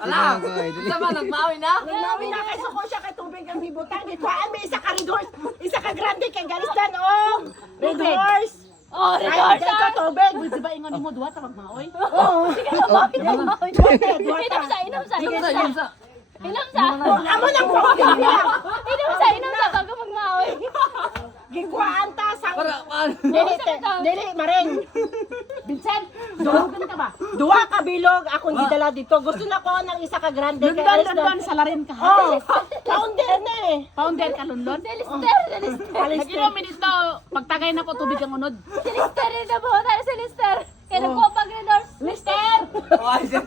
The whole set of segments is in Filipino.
Ala! Sama, nagmawi na? Nagmawi na kay Soko siya kay tubig ang hibutan. Gitwaan may isa ka red horse. Isa ka grande kay Galistan. Oh! Red horse! Oh, Ay, record dito tubig. Di ba ingon mo duwa ta magmaoy? Oo. Sige na, bakit na maoy? Inom sa. Yun sa. Inom sa. Amo nang tubig niya. Inom sa, bago magmaoy. Gikuhaan ta sa... Paano? Dili, maring. Vincent, duwagan ka ba? Duwa ka bilog akong gidala dito. Gusto na ko ng isa ka grande kay Lundon, salarin ka ha. Oh, founder na eh. Founder ka Lundon. Silister. Nag-inom dito, pagtagay na ko tubig ang unod. Silister rin na po. Tara, silister. Kaya nagkopag rin doon. Silister. Ay, siya.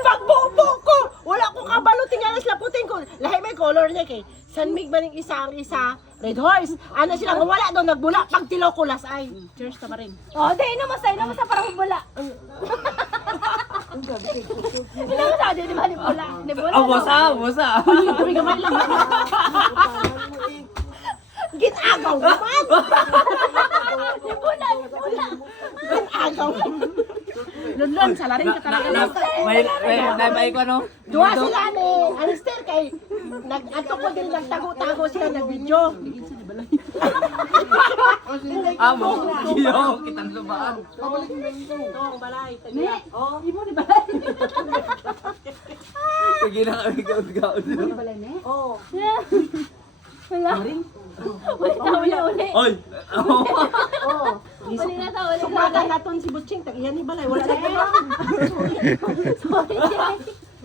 Pagbubo ko, wala ko kabalo tingalas laputin ko. Lahi may color niya kay. Sanmig man yung isa ang isa, red horse. Ano sila kung wala doon nagbula pag tilaw ko ay. Cheers ta maring. Oh, di, inom mo sa parang bula. Inom mo sa, di ba ni bula? Di bula. Ah, bosa. Tubig gamay lang. Ginagaw naman! Di bula. Ginagaw. Lundon, salarin ka talaga. May ko ano? Duwa sila ni Alistair kay nag-ato ko din nagtago-tago sila nag-video. Amo, kiyo, kitang lubaan. Oo, balay. Oh, imo ni balay. Sige na kami gaud-gaud. Balay ni. Oo. Wala. Uli. Oy! Oo. Uli na sa uli. Sumaga naton si Butching, tag-iyan ni balay. Wala na kayo.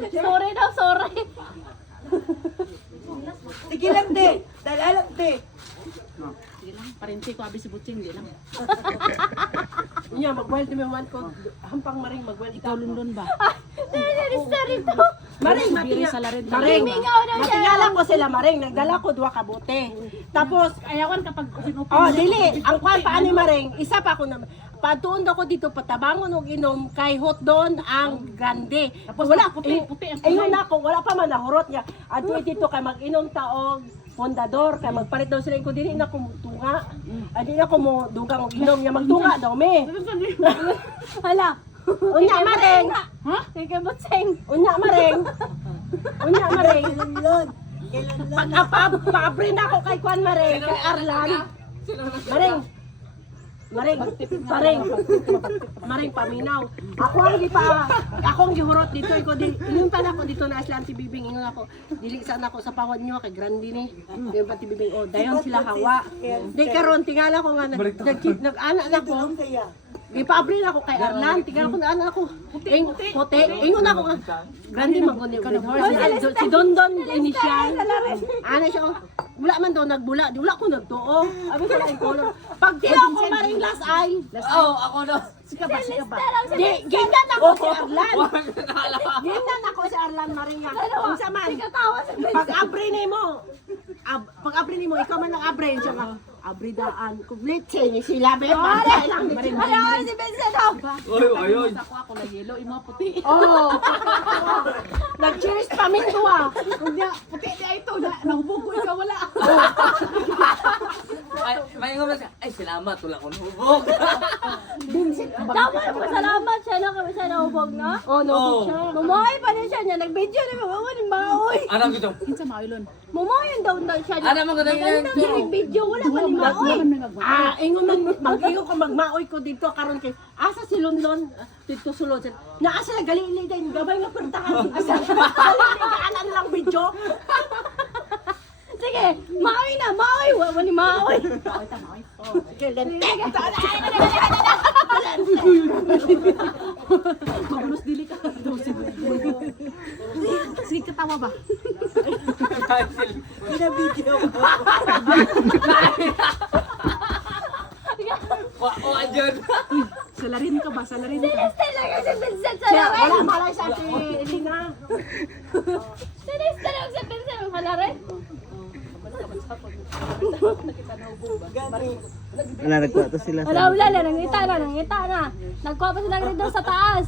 Sorry daw, sorry. Sige lang, te. Dalalang, te. Di lang, parenti ko abi si Butching, di lang. Niya, mag-wild naman man ko. Hampang maring mag-wild. Ikaw Lundon ba? Silister ito. Maring, Biri sa larin. Maring, Mingaw na siya. matingala ko sila, Maring. Nagdala ko duwa kabote. Tapos, Ayawan kapag upin-upin. oh, dili. Ang kwan pa ani Maring, isa pa ako na. Patuon ako dito, patabangon og inom, kay hot doon ang grande. Tapos wala, puti ang kulay. ayun na ako, wala pa man nahurot niya. Adto dito kay mag-inom taog, pondador, kay magpalit daw sila ko dili na ko tunga. Adi na ko mo dugang og inom niya magtunga daw me. Hala. Unya Maring. Ha? Sige, butseng. Unya Maring. Unya Maring. Pag-apab, na ako kay Kwan Maring, kay Arlan. Maring. Maring paminaw. Ako ang gihurot dito, inuntan ako dito na Aslan Tibibing, ingon ako, dili sana ako sa pawad nyo, kay Grandi ni. Yung pati Bibing, oh, dayon sila hawa. Di karon tingala ko nga, nag-anak na ko. Ipa-abrin ako kay Arlan, tingnan ko na anak ako. Puti, ingon ako nga. Grandi magun yung si Dondon initial. Ano siya, wala man daw nagbula, di wala ko nagtuo. Abi ko lang color. Pag tila ko maring last eye. Oh, ako na. Sika ba? Di, gindan ako si Arlan. Gindan ako si Arlan Maria. Unsa man. Pag-abrin mo. Pag-abrin mo, ikaw man ang abrin siya nga. Abridaan, kublitse ni sila be. Lang ni Hala, si Vincent daw. Oy. Ako na yellow, imo puti. Oh. Nag-cheers pa min tuwa. Kunya, puti niya ito na nahubog ko ikaw wala. May nga siya. Ay, salamat. Wala ko nahubog. Tama mo, salamat siya na kami sa nahubog, no? Oh, no siya. Mumoy pa din siya niya. Nag-video na mga ni Maoy. Anong gito? Kinsa mailon? Mumoy daw siya niya. Ano mo ganun yan? Maganda niya nag-video. Wala pa ni Maoy. Ingon man mag-ingon ko magmaoy ko dito karon kay asa si London dito sulod. Naa sila galili din gabay nga pertahan. Galili ka ana lang video. Sige, Maoy na, Maoy. Wala ni Maoy. Magulos dili ka. Sige katawa ba? O, adyan. Salarin ka ba? Salarin ka. Sinister lang yung si Vincent sa Siya larin. wala malay sa si Elina. Sinister lang si Vincent sa larin. Wala, nagkuha to sila sa... Wala na, nangita na. Nagkuha pa sila ng ridor sa taas.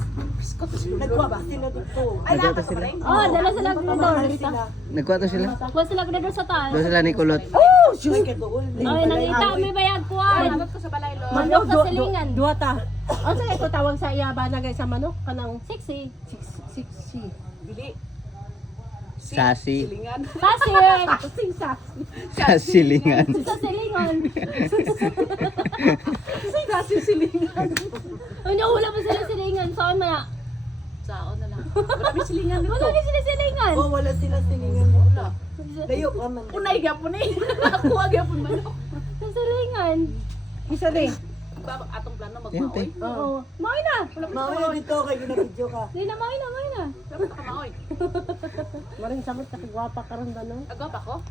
Nagwa ba sila dito? Nagkuha to sila. Oh, dala sila ng ridor. Nagkuha to sila. Nagkuha sila ng ridor sa taas. Doon sila ni Kulot. Oh, shoot. Okay, nangita, may bayag kuha. Salamat ko sa balay, Lord. Manok sa silingan. Dua ta. Ano sa ito tawag sa iya ba na guys sa manok? Kanang Sexy. siksi. Dili. Sasi. Silingan. Sasin. Sing sasi. Sasilingan. Sa silingan. Sing sasi silingan. Ano wala pa sila silingan. Saan man na? Sao na lang. Grabe silingan Wala nito. na sila silingan. Oh, wala sila siningan mo. Layo ka man. Unay gyapon eh. Ako gyapon manok. Sa silingan. Isa din. Baba atong plano Yan, te. magmaoy. Oo. Maoy na. Mamaya dito kay ginabidyo ka. Di na, maoy na, maoy na. Dapat ka maoy. Maring samot ka gwapa ka ron no? Agaw pa ko.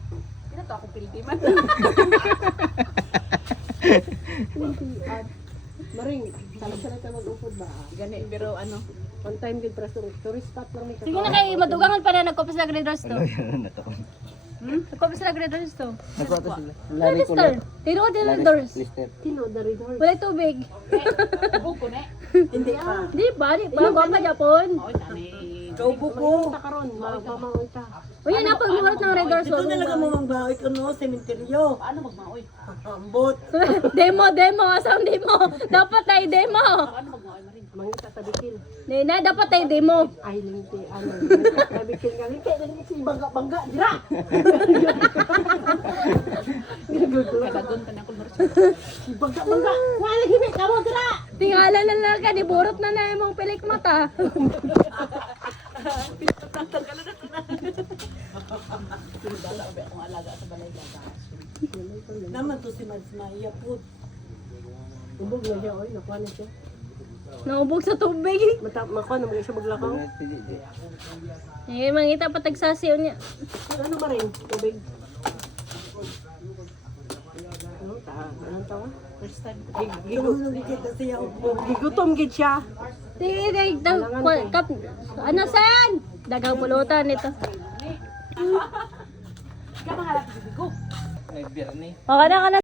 Ina to akong pildiman. Maring, sala ka mag-upod ba? Gani pero ano. One time gid presto tourist spot lang ni Sige na kay madugangan pa na nagkopis na grade to. Ano na to? Nagkopis na grade to. Nagkwato sila. Lari ko Lister. lang. Tino ka din doors. Lister. Tino dari door. Wala tubig. Ubog ko na. Hindi pa. Di ba? Di ba? Gwapa Japon. Maoy tani. Kaubo ko. Ta karon, mamaon ta. Uy, yan na pagmuhat ng red doors. Dito na lang mo mangbawi ko no, sementeryo. Paano magmaoy? Ambot. Demo. Asang demo. Dapat tayo demo. Paano magmaoy maring? Mangita sa bikil. Nina, dapat tayo demo. Ay linti ano. Sa bikil nga linti linti si bangga dira. Kadagon ka na ko norso. Si bangga. Nga lagi ni kamo dira. Tingala na lang ka, diburot na na yung pilik mata. Dala ba akong alaga sa balay gaga. Naman to si Mads Maya po. Ubog na siya oy, nakuha na siya. Naubog sa tubig. Makuha na mga siya maglakaw. Eh, mangita pa tagsasiyo niya. Ano maring tubig? Ano ta? Anong tawa? First time. Tulungan kita siya ubog. Gigutom gid siya. Ano saan? Dagang pulutan nito. Kaya mga halap si Bigo. May beer ni. O, kana